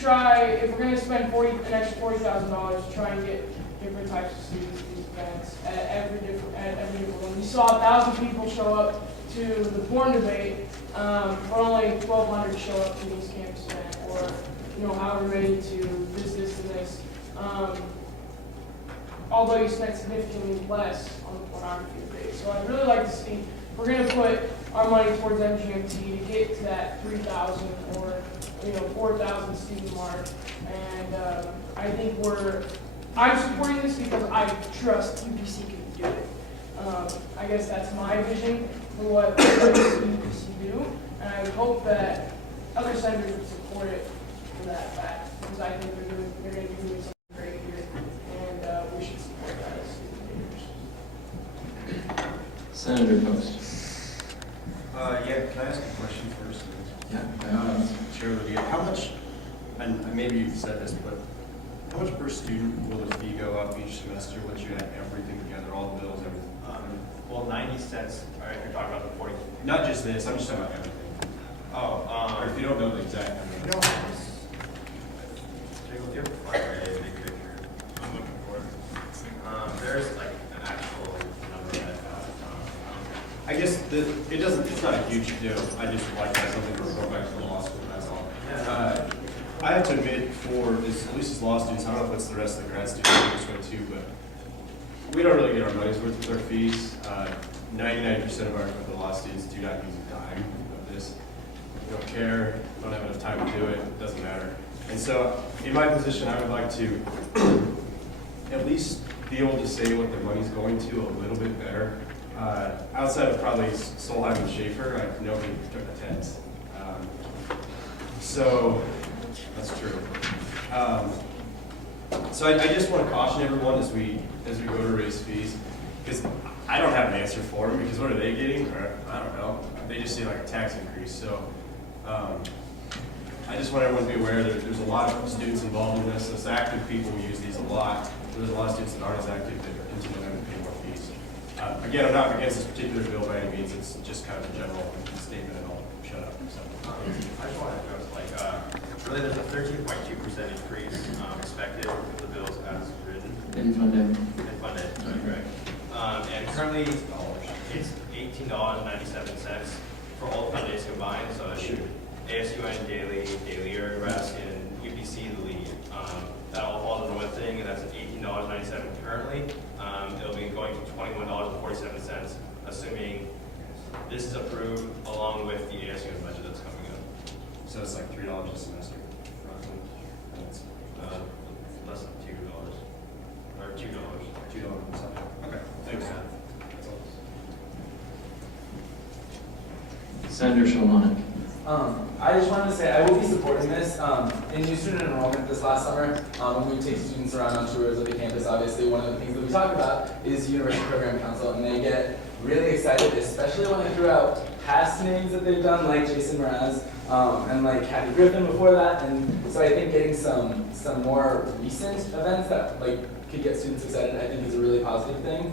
try, if we're going to spend an extra $40,000 to try and get different types of students to these events at every different one. We saw 1,000 people show up to the porn debate, but only 1,200 show up to this campus event, or however many to this and this. Although you spent significantly less on the pornography debate. So I'd really like to see, if we're going to put our money towards MGMT to get to that 3,000 or 4,000 student mark. And I think I'm supporting this because I trust UPC can do it. I guess that's my vision for what UPC do, and I would hope that other senators would support it for that fact, because I think they're going to be doing something great here, and we should support that as student leaders. Senator Post. Yeah, can I ask a question first? Yeah. Chair Lydia, how much, and maybe you've said this, but how much per student will the fee go up each semester once you add everything together, all the bills, everything? Well, 90 cents, all right, you're talking about the 40. Not just this, I'm just talking about everything. Oh, Or if you don't know the exact number. no. Do you have a big picture? I'm looking for it. There's like an actual number that I guess it's not a huge deal. I just like to have something to report back to the law school, that's all. Yeah. I have to admit, at least as law students, I don't know if it's the rest of the grad students in this way too, but we don't really get our money's worth with our fees. 99% of the law students do not use a dime of this. We don't care, don't have enough time to do it, it doesn't matter. And so, in my position, I would like to at least be able to say what their money's going to a little bit better. Outside of probably Solheim and Schaefer, nobody took attendance. So, that's true. So I just want to caution everyone as we go to raise fees, because I don't have an answer for them, because what are they getting? Or, I don't know. They just see like a tax increase. So I just want everyone to be aware that there's a lot of students involved in this. Those active people use these a lot. There's a lot of students that aren't as active that are continuing to pay more fees. Again, I'm not against this particular bill by any means. It's just kind of a general statement, and I'll shut up. So. I just want to address, really there's a 13.2% increase expected with the bills as written. In funded. In funded, correct. And currently, it's $18.97 for all fund days combined, so that should ASUN daily, Nebraska, and UPC the lead. That all falls under one thing, and that's at $18.97 currently. It'll be going to $21.47, assuming this is approved along with the ASUN budget that's coming up. So it's like $3 a semester, roughly. Less than $2, or $2. $2 a semester. Okay, thanks. Senator Shalonic. I just wanted to say I will be supporting this. In new student enrollment this last summer, when we take students around on tours of the campus, obviously one of the things that we talk about is University Program Council, and they get really excited, especially when they throw out past names that they've done, like Jason Mraz and like Kathy Griffin before that. And so I think getting some more recent events that could get students excited, I think is a really positive thing.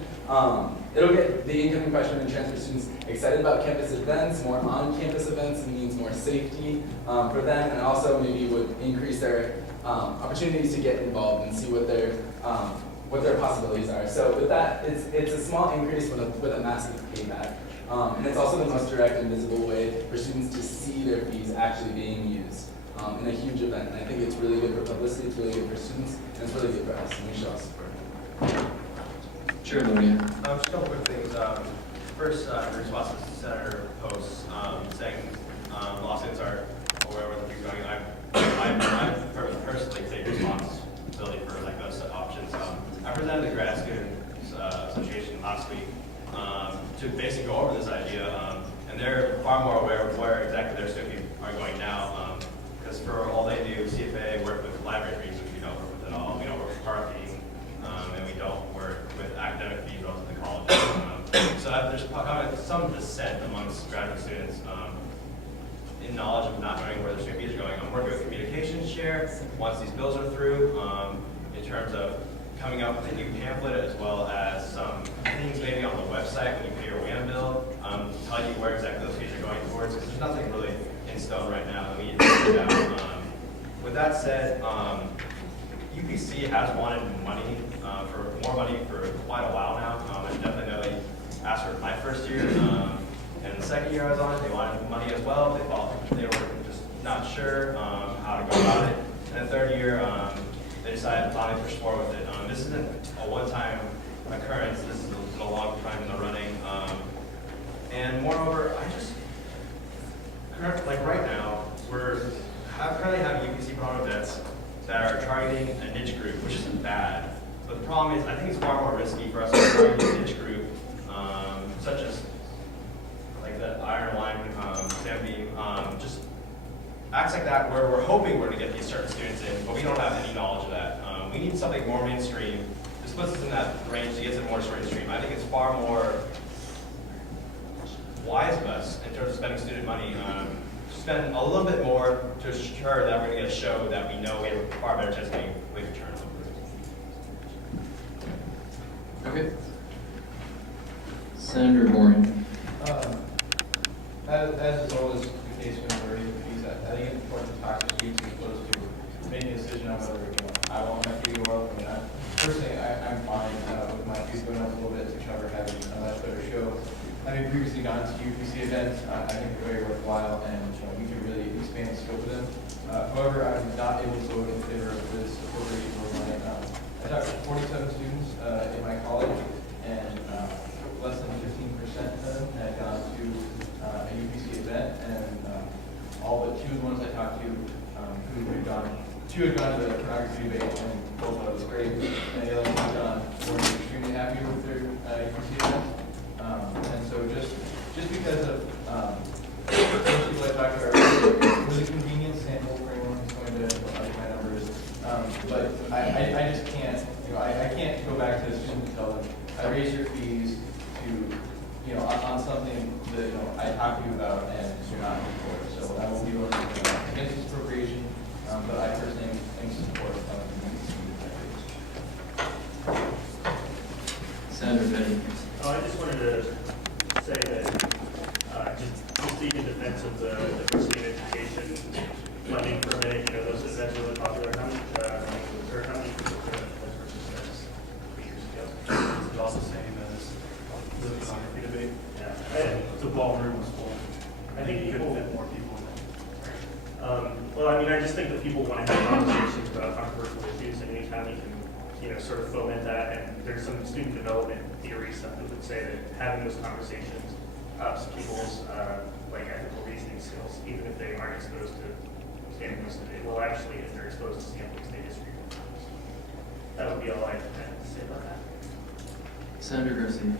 It'll get the incoming freshmen and transfer students excited about campus events. More on-campus events means more safety for them, and also maybe would increase their opportunities to get involved and see what their possibilities are. So with that, it's a small increase with a massive payback. And it's also the most direct and visible way for students to see their fees actually being used in a huge event. And I think it's really good for publicity, it's really good for students, and it's really good for us, and we should all support it. Sure, Lydia. Just a couple quick things. First, in response to Senator Post's saying law students are aware of what they're going. I personally take responsibility for those options. I presented the Grad Students Association last week to basically go over this idea, and they're far more aware of where exactly their student fees are going now. Because for all they do, CFA work with library fees, which we don't work with at all. We don't work with car fees, and we don't work with academic fees relative to college. So there's kind of some dissent amongst graduate students in knowledge of not knowing where their student fees are going. I'm working with communications chair once these bills are through in terms of coming up with a new pamphlet, as well as some things maybe on the website when you pay your WAM bill, tell you where exactly those fees are going towards, because there's nothing really in stone right now that we need to figure out. With that that said, UPC has wanted money, for more money for quite a while now. I definitely know they asked for it my first year, and the second year I was on it, they wanted money as well. They thought they were just not sure how to go about it. And the third year, they decided to finally push forward with it. This isn't a one-time occurrence. This has been a long time in the running. And moreover, like right now, currently have UPC promoted events that are targeting a niche group, which isn't bad. But the problem is, I think it's far more risky for us to target a niche group, such as like the Iron Line, Sam Beam, just acts like that where we're hoping we're going to get these certain students in, but we don't have any knowledge of that. We need something more mainstream. This puts us in that range to get to more mainstream. I think it's far more wise of us in terms of spending student money. Spend a little bit more to ensure that we're going to get a show that we know we have a far better chance of getting quick return on. Okay. Senator Boring. As is always the case whenever we raise fees, I think it's important to talk to students as opposed to making a decision on whether I want my fee to go up. I mean, personally, I'm fine with my fees going up a little bit to cover having a much better show. Having previously gone to UPC events, I think they're very worthwhile, and we can really expand the scope of them. However, I'm not able to vote in favor of this appropriation for money. I talked to 47 students in my college, and less than 15% of them had gone to a UPC event, and all but 2 of the ones I talked to who had gone, 2 had gone to the pornography debate, and both thought it was great, and the other one had gone were extremely happy with their UPC event. And so just because of most people I talked to are really convenient sample for anyone who's going to like my numbers, but I just can't, I can't go back to the student and tell them, I raise your fees to, on something that, I talked to you about and you're not in support. So I will be voting against this appropriation, but I personally am in support of the Senator Petty. I just wanted to say that, just speak in defense of the diversity in education funding for a minute, those events are really popular. How many people were at those versus 3 years ago? Is it also same as the pornography debate? Yeah, The ballroom was full. I think You people, could fit more people in there. well, I mean, I just think that people want to have conversations about controversial issues, and anytime you can, sort of foment that, and there's some student development theory stuff that would say that having those conversations ups people's ethical reasoning skills, even if they aren't exposed to samples. It will actually, if they're exposed to samples, they disagree with them. That would be all I have to say about that. Senator Garcia.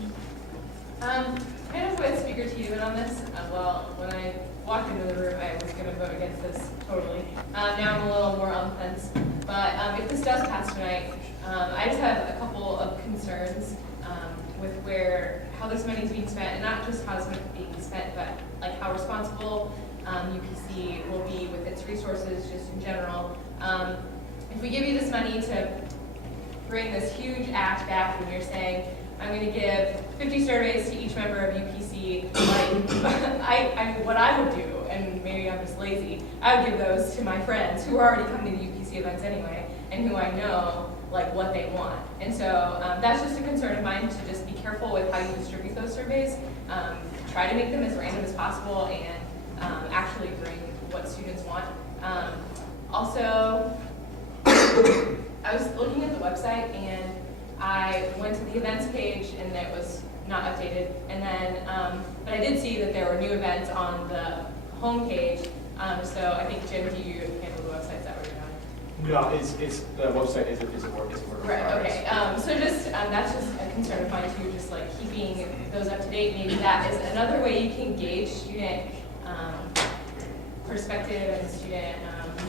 Kind of with Speaker Tiedemann on this. Well, when I walked into the room, I was going to vote against this totally. Now I'm a little more on the fence. But if this does pass tonight, I just have a couple of concerns with how this money is being spent, and not just how this money is being spent, but like how responsible UPC will be with its resources just in general. If we give you this money to bring this huge act back and you're saying, I'm going to give 50 surveys to each member of UPC, what I would do, and maybe I'm just lazy, I would give those to my friends who are already coming to the UPC events anyway, and who I know what they want. And so that's just a concern of mine, to just be careful with how you distribute those surveys. Try to make them as random as possible and actually bring what students want. Also, I was looking at the website and I went to the events page and it was not updated. And then, but I did see that there were new events on the home page. So I think, Jim, do you handle the website? Is that what you're doing? No, it's the website is a work in Right, progress. okay. So just, that's just a concern of mine too, just keeping those up to date. Maybe that is another way you can gauge student perspective and student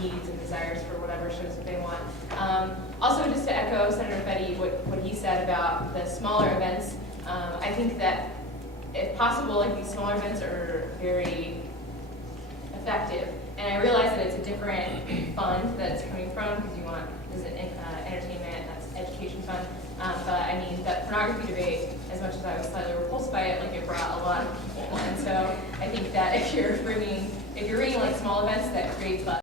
needs and desires for whatever shows that they want. Also, just to echo Senator Fetty, what he said about the smaller events, I think that if possible, these smaller events are very effective. And I realize that it's a different fund that it's coming from, because you want, this is entertainment, that's education fund. But I mean, that pornography debate, as much as I was slightly repulsed by it, it brought a lot of people. And so I think that if you're bringing small events that create buzz,